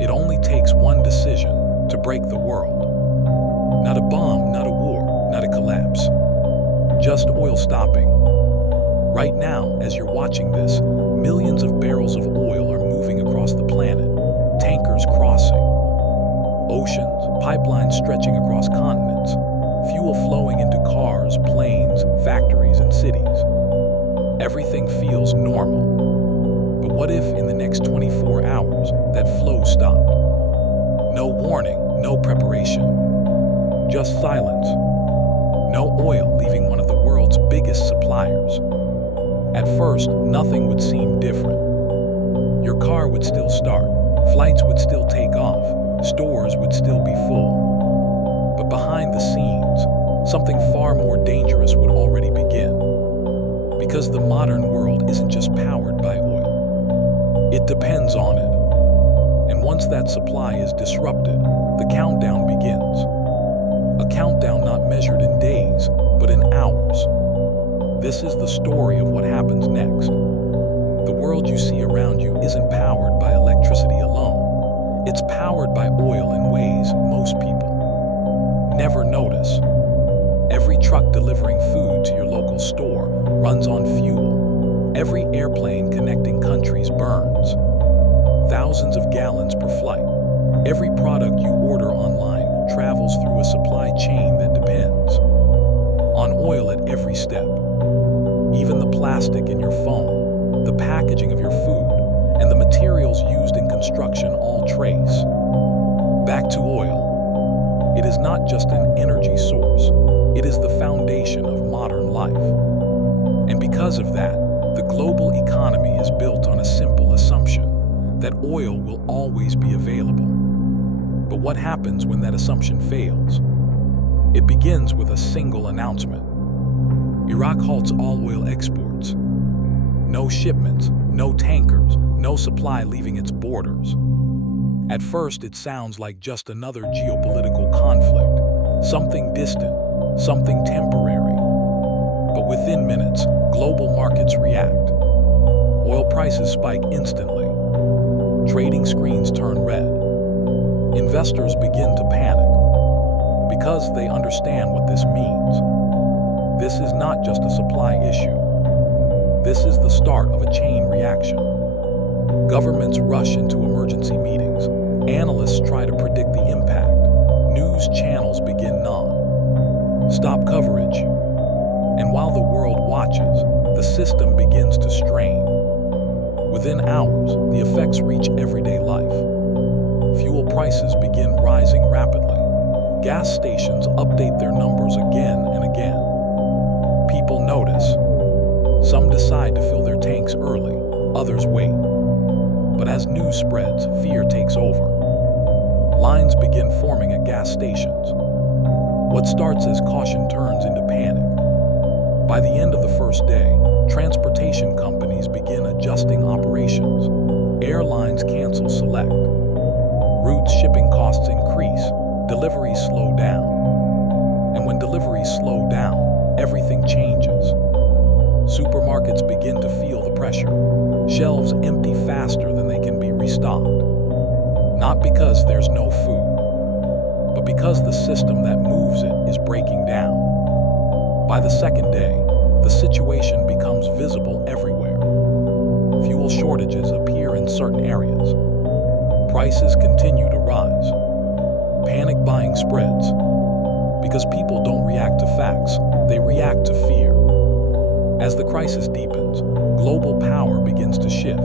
It only takes one decision to break the world. Not a bomb, not a war, not a collapse. Just oil stopping. Right now, as you're watching this, millions of barrels of oil are moving across the planet. Tankers crossing. Oceans, pipelines stretching across continents. Fuel flowing into cars, planes, factories, and cities. Everything feels normal. But what if in the next 24 hours that flow stopped? No warning, no preparation. Just silence. No oil leaving one of the world's biggest suppliers. At first, nothing would seem different. Your car would still start, flights would still take off, stores would still be full. But behind the scenes, something far more dangerous would already begin. Because the modern world isn't just powered by oil. It depends on it. And once that supply is disrupted, the countdown begins. A countdown not measured in days, but in hours. This is the story of what happens next. The world you see around you isn't powered by electricity alone. It's powered by oil in ways most people never notice. Every truck delivering food to your local store runs on fuel. Every airplane connecting countries burns. Thousands of gallons per flight. Every product you order online travels through a supply chain that depends on oil at every step. Even the plastic in your phone, the packaging of your food, and the materials used in construction all trace back to oil. It is not just an energy source. It is the foundation of modern life. And because of that, the global economy is built on a simple assumption that oil will always be available. But what happens when that assumption fails? It begins with a single announcement. Iraq halts all oil exports. No shipments, no tankers, no supply leaving its borders. At first, it sounds like just another geopolitical conflict, something distant, something temporary. But within minutes, global markets react. Oil prices spike instantly. Trading screens turn red. Investors begin to panic because they understand what this means. This is not just a supply issue. This is the start of a chain reaction. Governments rush into emergency meetings. Analysts try to predict the impact. News channels begin non-stop coverage. And while the world watches, the system begins to strain. Within hours, the effects reach everyday life. Fuel prices begin rising rapidly. Gas stations update their numbers again and again. People notice. Some decide to fill their tanks early, others wait. But as news spreads, fear takes over. Lines begin forming at gas stations. What starts as caution turns into panic. By the end of the first day, transportation companies begin adjusting operations. Airlines cancel select. Routes shipping costs increase. Deliveries slow down. And when deliveries slow down, everything changes. Supermarkets begin to feel the pressure. Shelves empty faster than they can be restocked. Not because there's no food, but because the system that moves it is breaking down. By the second day, the situation becomes visible everywhere. Fuel shortages appear in certain areas. Prices continue to rise. Panic buying spreads. Because people don't react to facts, they react to fear. As the crisis deepens, global power begins to shift.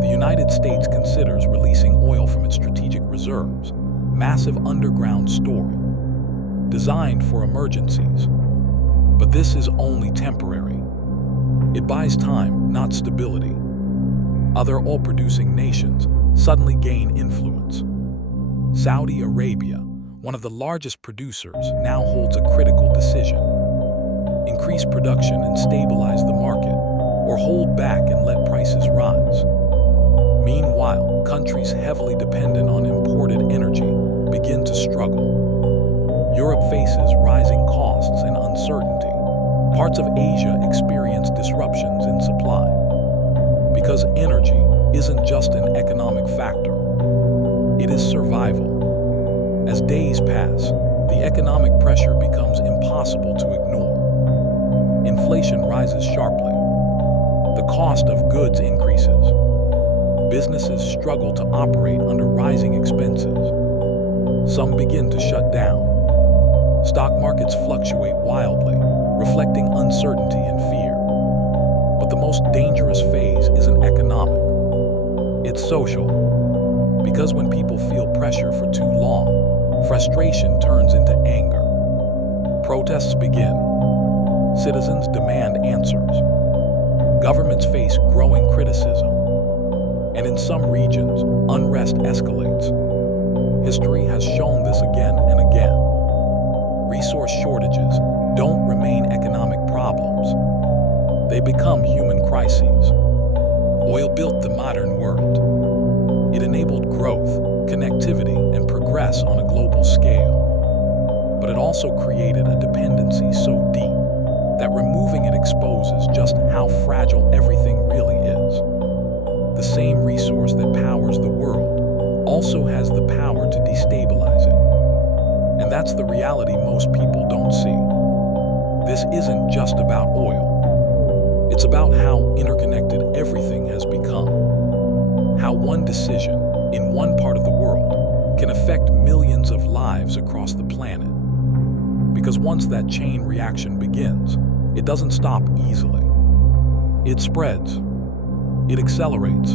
The United States considers releasing oil from its strategic reserves, massive underground storing, designed for emergencies. But this is only temporary. It buys time, not stability. Other oil-producing nations suddenly gain influence. Saudi Arabia, one of the largest producers, now holds a critical decision. Increase production and stabilize the market, or hold back and let prices rise. Meanwhile, countries heavily dependent on imported energy begin to struggle. Europe faces rising costs and uncertainty. Parts of Asia experience disruptions in supply. Because energy isn't just an economic factor. It is survival. As days pass, the economic pressure becomes impossible to ignore. Inflation rises sharply. The cost of goods increases. Businesses struggle to operate under rising expenses. Some begin to shut down. Stock markets fluctuate wildly, reflecting uncertainty and fear. But the most dangerous phase isn't economic. It's social. Because when people feel pressure for too long, frustration turns into anger. Protests begin. Citizens demand answers. Governments face growing criticism. And in some regions, unrest escalates. History has shown this again and again. Resource shortages don't remain economic problems. They become human crises. Oil built the modern world. It enabled growth, connectivity, and progress on a global scale. But it also created a dependency so deep that removing it exposes just how fragile everything really is. The same resource that powers the world also has the power to destabilize it. And that's the reality most people don't see. This isn't just about oil. It's about how interconnected everything has become. How one decision in one part of the world can affect millions of lives across the planet. Because once that chain reaction begins, it doesn't stop easily. It spreads. It accelerates.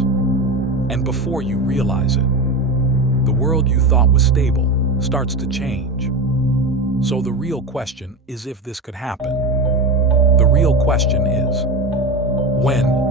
And before you realize it, the world you thought was stable starts to change. So the real question is if this could happen. The real question is, when?